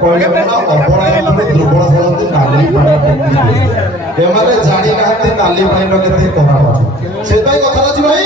କହିଲେ ଅବଳା ଦୁର୍ବଳ କରନ୍ତି ନାଲି ପାଣି ଏମାନେ ଜାଣି ନାହାନ୍ତି ନାଲି ପାଣିର କେତେ ପ୍ରଭାବ। ସେଥିପାଇଁ କଥା ଅଛି ଭାଇ